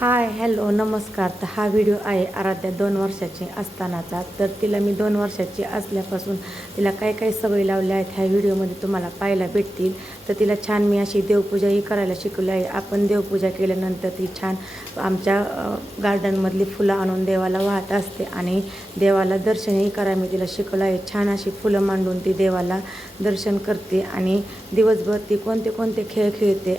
Hi hello नमस्कार. तर हा व्हिडिओ आहे आराध्या दोन वर्षाची असतानाचा. तर तिला मी दोन वर्षाची असल्यापासून तिला काय काय सवयी लावल्या आहेत ह्या व्हिडिओमध्ये तुम्हाला पाहायला भेटतील. तर तिला छान मी अशी देवपूजाही करायला शिकवली आहे. आपण देवपूजा केल्यानंतर ती छान आमच्या गार्डनमधली फुलं आणून देवाला वाहत असते आणि देवाला दर्शनही करायला मी तिला शिकवलं आहे. छान अशी फुलं मांडून ती देवाला दर्शन करते आणि दिवसभर ती कोणते कोणते खेळ खेळते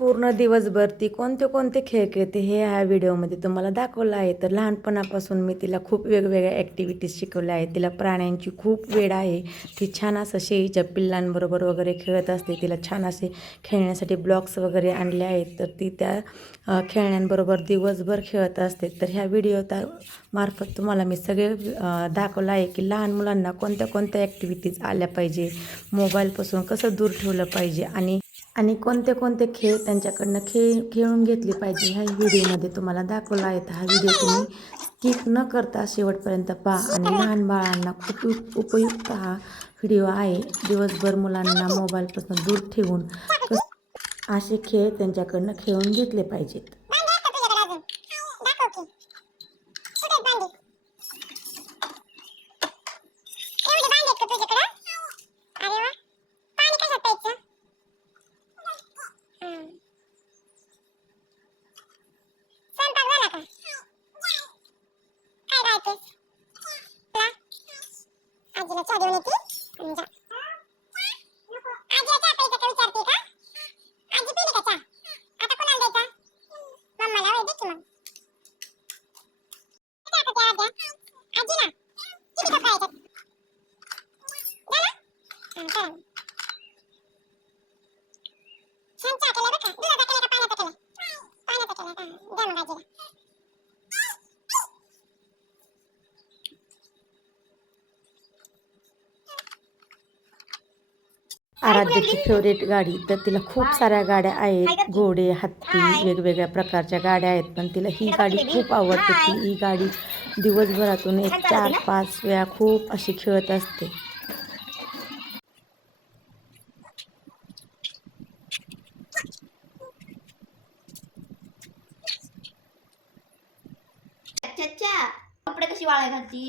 पूर्ण दिवसभर ती कोणते कोणते खेळ खेळते हे ह्या व्हिडिओमध्ये तुम्हाला दाखवलं आहे. तर लहानपणापासून मी तिला खूप वेगवेगळ्या ॲक्टिव्हिटीज शिकवल्या आहेत. तिला प्राण्यांची खूप वेळ आहे. ती छान असं शेळीच्या पिल्लांबरोबर वगैरे खेळत असते. तिला छान असे खेळण्यासाठी ब्लॉक्स वगैरे आणले आहेत. तर ती त्या खेळण्यांबरोबर दिवसभर खेळत असते. तर ह्या व्हिडिओ मार्फत तुम्हाला मी सगळे दाखवलं आहे की लहान मुलांना कोणत्या कोणत्या ॲक्टिव्हिटीज आल्या पाहिजे. मोबाईलपासून कसं दूर ठेवलं पाहिजे आणि आणि कोणते कोणते खेळ त्यांच्याकडनं खेळ खेळून घेतली पाहिजे ह्या व्हिडिओमध्ये तुम्हाला दाखवला आहे. हा व्हिडिओ तुम्ही स्किप न करता शेवटपर्यंत पहा आणि लहान बाळांना खूप उप- उपयुक्त हा व्हिडिओ आहे. दिवसभर मुलांना मोबाईलपासून दूर ठेवून असे खेळ त्यांच्याकडनं खेळून घेतले पाहिजेत. आजीला चहा देऊन येते जा. आजीला चहा प्यायचा का विचारते का आजी पिली का चहा आता कोणाला द्यायचा मम्माला होय दे की मग किती आता त्या आज्या? आजीला किती कप राहायच्यात? द्या ना? हा, करा मग. छान चहा केलाय बरं का दुधाचा केलाय का पाण्याचा केलाय पाण्याचा केलाय का द्या मग आजीला आराध्याची फेवरेट गाडी. तर तिला खूप साऱ्या गाड्या आहेत. घोडे हत्ती वेगवेगळ्या प्रकारच्या गाड्या आहेत. पण तिला ही गाडी खूप आवडते. ती ही गाडी दिवसभरातून एक चार पाच वेळा खूप अशी खेळत असते. कपडे कशी वाळाय घालती?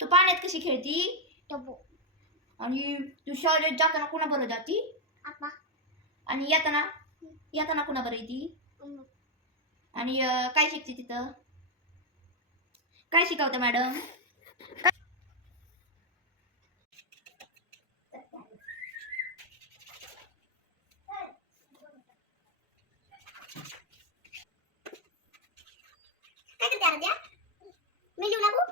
तू पाण्यात कशी खेळती? टोपू आणि तू शाळेत जाताना कुणा बरोबर जाती? आपा आणि येताना? येताना कुणा बरं येती आणि अं, काय शिकते तिथं? काय शिकवतं मॅडम काय करते आराध्या मी लिहू लागू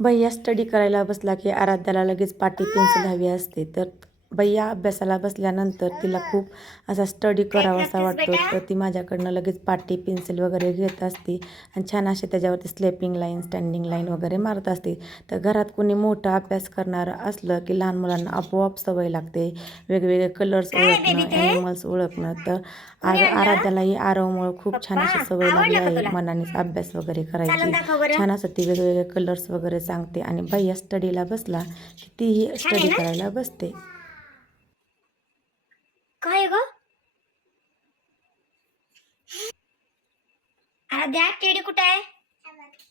भैया स्टडी करायला बसला की आराध्याला लगेच पाठी पेन्सिल हवी असते तर भैया अभ्यासाला बसल्यानंतर तिला खूप असा स्टडी करावासा वाटतो. तर ती माझ्याकडनं लगेच पाटी पेन्सिल वगैरे घेत असते आणि छान असे त्याच्यावरती स्लेपिंग लाईन स्टँडिंग लाईन वगैरे मारत असते. तर घरात कोणी मोठा अभ्यास करणारं असलं की लहान मुलांना आपोआप सवय लागते. वेगवेगळे कलर्स ओळखणं ॲनिमल्स ओळखणं. तर आर आराध्यालाही आरवमुळं खूप छान अशी सवय लागली आहे मनानेच अभ्यास वगैरे करायची. छान असं ती वेगवेगळे कलर्स वगैरे सांगते आणि भैया स्टडीला बसला की तीही स्टडी करायला बसते. काय ग? द्या टेडी कुठे आहे?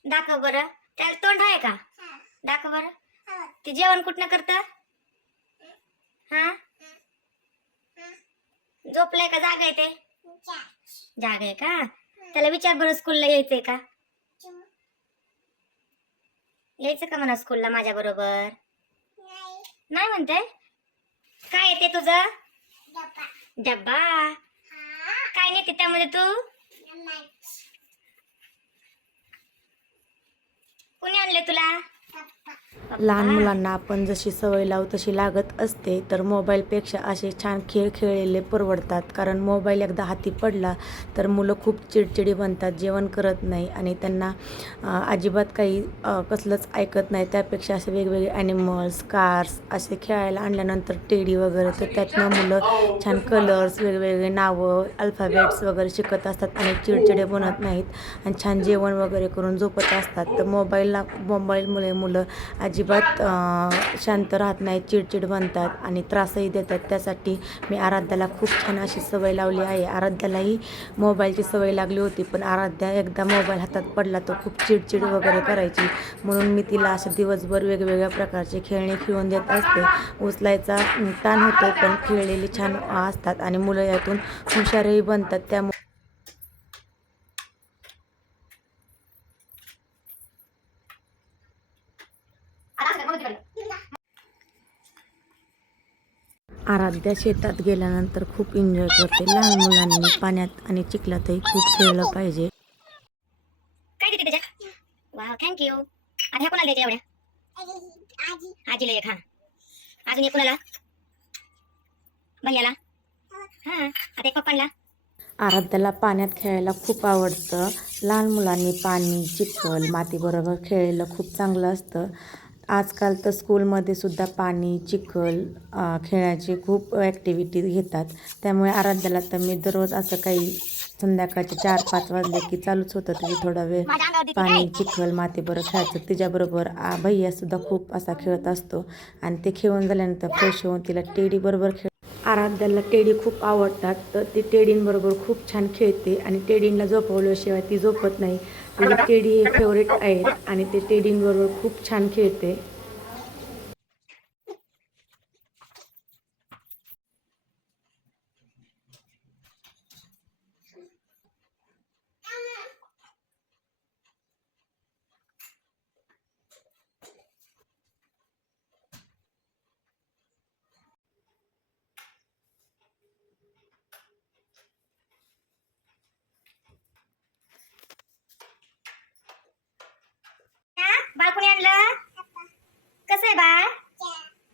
दाखव बरं. त्याला तोंड आहे का? दाखव बरं. ते जेवण कुठनं करत? हा? झोपलंय का? जागा आहे ते? जाग आहे का? त्याला विचार बरं स्कूलला यायचंय का? यायचं का म्हणा स्कूलला माझ्या बरोबर नाही म्हणते काय येते तुझं? डब्बा? काय नेते त्यामध्ये तू? कोणी आणले तुला? लहान मुलांना आपण जशी सवय लावू तशी लागत असते तर मोबाईलपेक्षा असे छान खेळ खेळलेले परवडतात. कारण मोबाईल एकदा हाती पडला तर मुलं खूप चिडचिडी बनतात जेवण करत नाही आणि त्यांना अजिबात काही कसलंच ऐकत नाही. त्यापेक्षा असे वेगवेगळे ॲनिमल्स कार्स असे खेळायला आणल्यानंतर टेडी वगैरे तर त्यातनं मुलं छान कलर्स वेगवेगळे नावं अल्फाबेट्स वगैरे शिकत असतात आणि चिडचिडे बनत नाहीत. आणि छान जेवण वगैरे करून झोपत असतात. तर मोबाईलला मोबाईलमुळे मुलं अजिबात अजिबात शांत राहत नाही चिडचिड बनतात आणि त्रासही देतात. त्यासाठी मी आराध्याला खूप छान अशी सवय लावली आहे. आराध्यालाही मोबाईलची सवय लागली होती पण आराध्या एकदा मोबाईल हातात पडला तो खूप चिडचिड वगैरे करायची. म्हणून मी तिला असे दिवसभर वेगवेगळ्या प्रकारचे खेळणी खेळून देत असते. उचलायचा ताण होतो पण खेळलेली छान असतात आणि मुलं यातून हुशारही बनतात. त्यामुळे आता असं कर, मग तिकडे. आराध्या शेतात गेल्यानंतर खूप एन्जॉय करते. लहान मुलांनी पाण्यात आणि चिखलातही खूप खेळलं पाहिजे. काय देते थँक्यू आता ह्या कोणाला द्यायच्या एवढ्या? आजीला एक हा. अजून एक कोणाला? भैयाला? हा आता एक पप्पांना. आराध्याला पाण्यात खेळायला खूप आवडतं. लहान मुलांनी पाणी चिखल मातीबरोबर खेळलेलं खूप चांगलं असतं. आजकाल तर स्कूलमध्ये सुद्धा पाणी चिखल खेळायचे खूप ॲक्टिव्हिटी घेतात. त्यामुळे आराध्याला तर मी दररोज असं काही संध्याकाळचे चार पाच वाजले की चालूच होतं. तिथे थोडा वेळ पाणी चिखल मातीबरोबर खेळायचं. तिच्याबरोबर आ भैयासुद्धा खूप असा खेळत असतो. आणि ते खेळून झाल्यानंतर फ्रेश होऊन तिला टेडी बरोबर खेळ आराध्याला टेडी खूप आवडतात तर ती टेडींबरोबर खूप छान खेळते आणि टेडींना झोपवल्याशिवाय ती झोपत नाही. तिची टेडी हे फेवरेट आहेत आणि ते टेडींबरोबर खूप छान खेळते हा? बाळ कोणी आणलं कसं आहे बाळ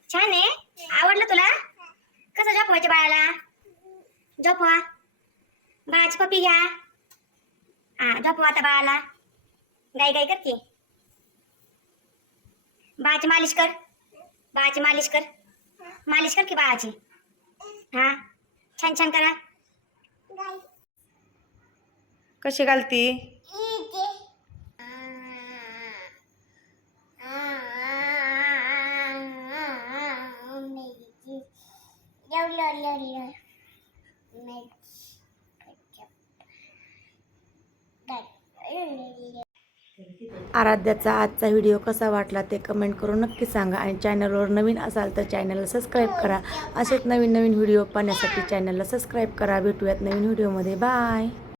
छान आहे आवडलं तुला कसं झोपवायचे बाळाला झोपवा बाळाची पप्पी घ्या हा झोपवा आता बाळाला गाई गाई कर की बाळाची मालिश कर बाळाची मालिश कर मालिश कर की बाळाची हा छान छान करा कशी घालती आराध्याचा आजचा व्हिडिओ कसा वाटला ते कमेंट करून नक्की सांगा. आणि चॅनलवर नवीन असाल तर चॅनलला सबस्क्राईब करा. असेच नवीन नवीन व्हिडिओ पाहण्यासाठी चॅनलला सबस्क्राईब करा. भेटूयात नवीन व्हिडिओमध्ये. बाय